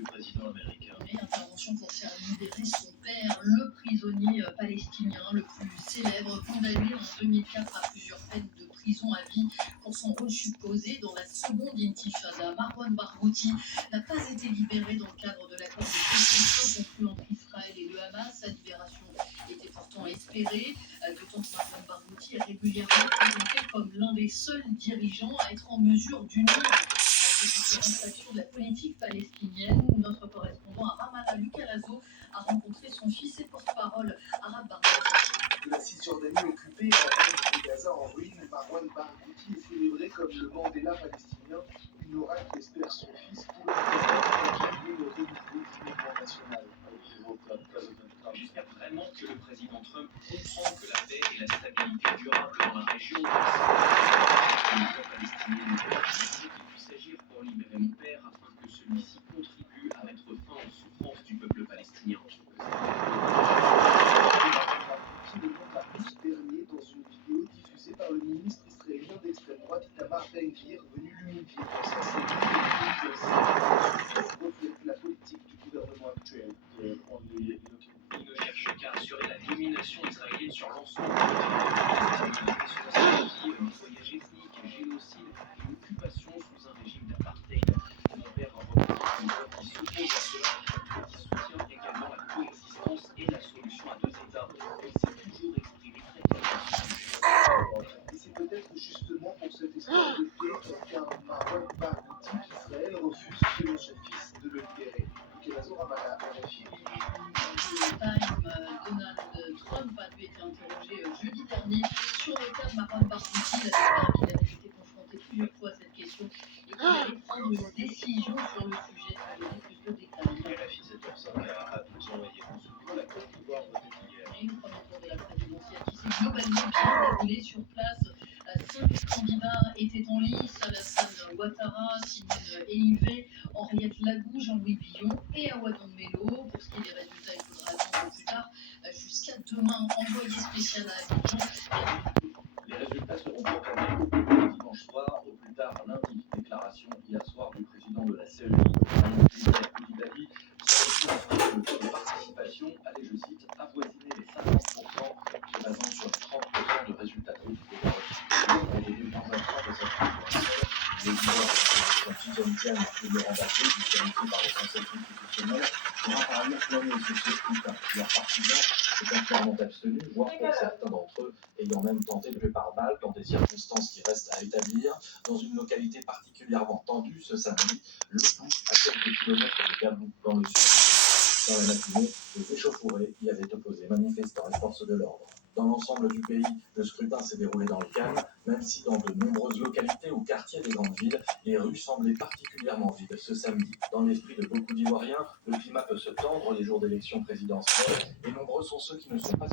du président américain. Et intervention pour faire libérer son père, le prisonnier palestinien le plus célèbre, condamné en 2004 à plusieurs peines de prison à vie pour son rôle supposé dans la seconde intifada. Marwan Barghouti n'a pas été libéré dans le cadre de l'accord de construction conclu entre Israël et le Hamas. Sa libération était pourtant espérée, d'autant que Marwan Barghouti est régulièrement présenté comme l'un des seuls dirigeants à être en mesure d'unir les différentes factions de la politique palestinienne. Notre correspondant à Ramallah, Lucas Lazo, a rencontré son fils et porte-parole Arab Barghouti. De la Cisjordanie occupée à l'est de Gaza en ruine, Marwan Barghouti est célébré comme le Mandela palestinien, une aura qui espère son fils pour le renouveau national. J'espère vraiment que le président Trump comprend que la paix et la stabilité durable dans la région palestinienne qu'il puisse agir pour libérer mon père afin que celui-ci contribue à mettre fin aux souffrances du peuple palestinien. Qui le montre à août dernier dans une vidéo diffusée par le ministre israélien d'extrême droite Itamar Ben-Gvir, venu l'humilier dans sa série reflète la politique du gouvernement actuel. Il ne cherche qu'à assurer la domination israélienne sur l'ensemble du territoire. Cela signifie nettoyage ethnique, génocide et occupation sous un régime d'apartheid. Mon père représente une voix qui s'oppose à cela et qui soutient également la coexistence et la solution à deux États. Il s'est toujours exprimé très clairement sur ce sujet. Et c'est peut-être justement pour cet espoir de paix qu'un Marwan Barghouti qu'Israël refuse, selon son fils, de le libérer. Ramallah, RFI. Donald Trump a lui été interrogé jeudi dernier sur le cas de Marwan Barghouti. Il a déclaré qu'il avait été confronté plusieurs fois à cette question et qu'il allait prendre une décision sur le sujet. Il a donné plus de détails. RFI 7h05 a tous envoyé en soutien la Côte d'Ivoire voté hier. Et le premier tour de la présidentielle qui s'est globalement bien déroulé sur place. 5 candidats étaient en lice: Alassane Ouattara, Simone Eyivé, Henriette Lagou, Jean-Louis Billon et Awadon Melo. Pour ce qui est des résultats, il faudra attendre plus tard, jusqu'à demain. Envoyé spécial à Abidjan. Les résultats seront proclamés au plus tard dimanche soir, au plus tard lundi. Déclaration hier soir du président de la CEI, Mohamed Koulibaly, sur le taux de participation allait, je cite, avoisiner les 50%, se basant sur les 30% de résultats qualifiés. Au début dans un temps de cette conférence, les leaders de la 6e et le Mbappé, disqualifié par le Conseil constitutionnel, pourra par ailleurs planer sur ce scrutin. Leurs partisans s'étant clairement abstenus, voire pour certains d'entre eux ayant même tenté de jouer par balle dans des circonstances qui restent à établir, dans une localité particulièrement tendue ce samedi, le tout à quelques kilomètres de Gabou, dans le sud. Dans la matinée, les échauffourées y avaient opposé manifestants et forces de l'ordre. Dans l'ensemble du pays, le scrutin s'est déroulé dans le calme, même si dans de nombreuses localités ou quartiers des grandes villes, les rues semblaient particulièrement vides ce samedi. Dans l'esprit de beaucoup d'Ivoiriens, le climat peut se tendre les jours d'élections présidentielles, et nombreux sont ceux qui ne sont pas